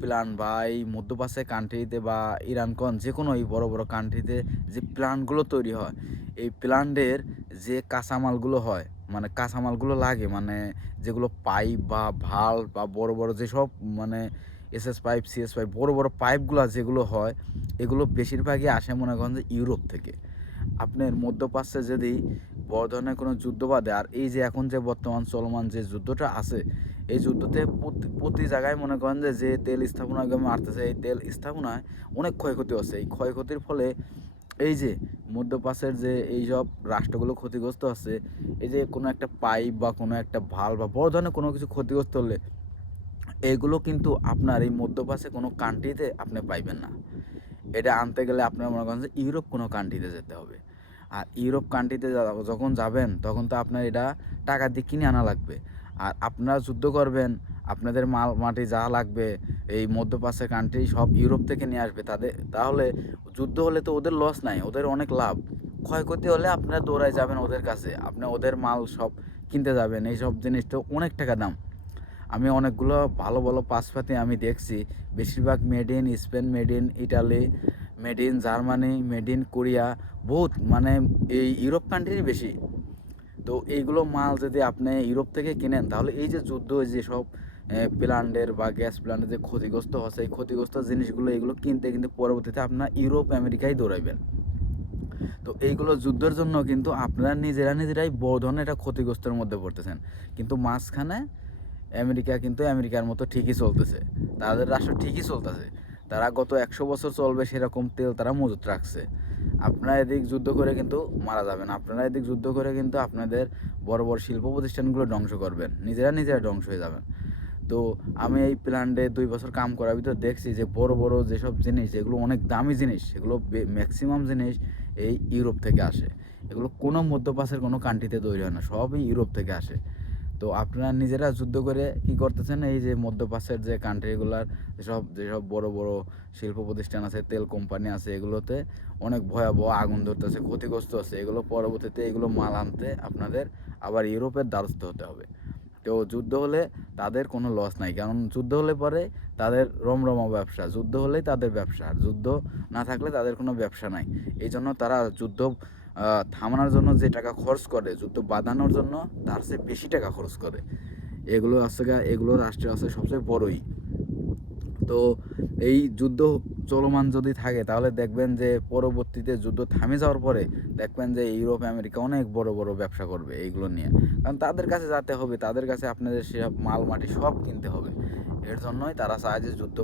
Plan বা এই মধ্যপ্রাচ্যের কান্ট্রিতে বা ইরানকন যে কোনো এই বড় বড় কান্ট্রিতে যে প্ল্যান্টগুলো তৈরি হয়, এই প্ল্যান্টের যে কাঁচামালগুলো হয়, মানে কাঁচামালগুলো লাগে, মানে যেগুলো পাইপ বা ভাল্ব বা বড় বড় যেসব মানে এসএস পাইপ, সিএস পাইপ, বড় বড় পাইপগুলো যেগুলো হয়, এগুলো বেশিরভাগই আসে মনে করেন যে ইউরোপ থেকে। আপনার মধ্যপ্রাচ্যে যদি বড় ধরনের কোনো যুদ্ধ বাধে, আর এই যে এখন যে বর্তমান চলমান যে যুদ্ধটা আছে, এই যুদ্ধতে প্রতি জায়গায় মনে করেন যে তেল স্থাপনাকে মারতেছে, এই তেল স্থাপনায় অনেক ক্ষয়ক্ষতি হচ্ছে। এই ক্ষয়ক্ষতির ফলে এই যে মধ্যপ্রাচ্যের যে এইসব রাষ্ট্রগুলো ক্ষতিগ্রস্ত হচ্ছে, এই যে কোনো একটা পাইপ বা কোনো একটা ভাল্ব বা বড় ধরনের কোনো কিছু ক্ষতিগ্রস্ত হলে এগুলো কিন্তু আপনার এই মধ্যপ্রাচ্যে কোনো কান্ট্রিতে আপনি পাইবেন না। এটা আনতে গেলে আপনার মনে করেন যে ইউরোপ কোনো কান্ট্রিতে যেতে হবে। আর ইউরোপ কান্ট্রিতে যখন যাবেন তখন তো আপনার এটা টাকা দিয়ে কিনে আনা লাগবে। আর আপনারা যুদ্ধ করবেন, আপনাদের মাল মাটি যা লাগবে এই মধ্যপ্রাচ্যের কান্ট্রি সব ইউরোপ থেকে নিয়ে আসবে তাদের। তাহলে যুদ্ধ হলে তো ওদের লস নাই, ওদের অনেক লাভ। ক্ষয়ক্ষতি হলে আপনারা দৌড়ায় যাবেন ওদের কাছে, আপনি ওদের মাল সব কিনতে যাবেন। এইসব জিনিস তো অনেক টাকা দাম। আমি অনেকগুলো ভালো ভালো পাসপাতি আমি দেখছি, বেশিরভাগ made in Spain, made in Italy, made in Germany, made in Korea, বহুত মানে এই ইউরোপ কান্ট্রিরই বেশি। তো এইগুলো মাল যদি আপনি ইউরোপ থেকে কিনেন তাহলে এই যে যুদ্ধ যেসব প্ল্যান্টের বা গ্যাস প্ল্যান্টের যে ক্ষতিগ্রস্ত হচ্ছে, এই ক্ষতিগ্রস্ত জিনিসগুলো এগুলো কিনতে কিন্তু পরবর্তীতে আপনার ইউরোপ আমেরিকায় দৌড়াইবেন। তো এইগুলো যুদ্ধের জন্য কিন্তু আপনারা নিজেরাই বড় ধরনের একটা ক্ষতিগ্রস্তের মধ্যে পড়তেছেন। কিন্তু মাঝখানে আমেরিকা কিন্তু আমেরিকার মতো ঠিকই চলতেছে, তাদের রাষ্ট্র ঠিকই চলতেছে। তারা গত 100 বছর চলবে সেরকম তেল তারা মজুত রাখছে। আপনারা এদিক যুদ্ধ করে কিন্তু মারা যাবেন, আপনারা এদিক যুদ্ধ করে কিন্তু আপনাদের বড় বড় শিল্প প্রতিষ্ঠানগুলো ধ্বংস করবেন, নিজেরা ধ্বংস হয়ে যাবেন। তো আমি এই প্ল্যান্টে 2 বছর কাম করার ভিতর দেখছি যে বড় বড় যেসব জিনিস, এগুলো অনেক দামি জিনিস, সেগুলো ম্যাক্সিমাম জিনিস এই ইউরোপ থেকে আসে। এগুলো কোনো মধ্যপ্রাচ্যের কোনো কান্ট্রিতে তৈরি হয় না, সবই ইউরোপ থেকে আসে। তো আপনারা নিজেরা যুদ্ধ করে কি করতেছেন, এই যে মধ্যপ্রাচ্যের যে কান্ট্রিগুলার যেসব বড় বড় শিল্প প্রতিষ্ঠান আছে, তেল কোম্পানি আছে, এগুলোতে অনেক ভয়াবহ আগুন ধরতেছে, ক্ষতিগ্রস্ত আছে। এগুলো পরবর্তীতে এগুলো মাল আনতে আপনাদের আবার ইউরোপের দ্বারস্থ হতে হবে। তো যুদ্ধ হলে তাদের কোনো লস নাই, কারণ যুদ্ধ হলে পরে তাদের রমরমা ব্যবসা, যুদ্ধ হলেই তাদের ব্যবসা, আর যুদ্ধ না থাকলে তাদের কোনো ব্যবসা নাই। এই জন্য তারা যুদ্ধ থামানোর জন্য যে টাকা খরচ করে, যুদ্ধ বাঁধানোর জন্য তার চেয়ে বেশি টাকা খরচ করে। এগুলো আছে এগুলো রাষ্ট্রের আছে সবচেয়ে বড়ই। তো এই যুদ্ধ চলমান যদি থাকে তাহলে দেখবেন যে পরবর্তীতে যুদ্ধ থামে যাওয়ার পরে দেখবেন যে ইউরোপ আমেরিকা অনেক বড় বড় ব্যবসা করবে এইগুলো নিয়ে, কারণ তাদের কাছে যেতে হবে, তাদের কাছে আপনাদের সেসব মাল মাটি সব কিনতে হবে। এর জন্যই তারা চায় যে যুদ্ধ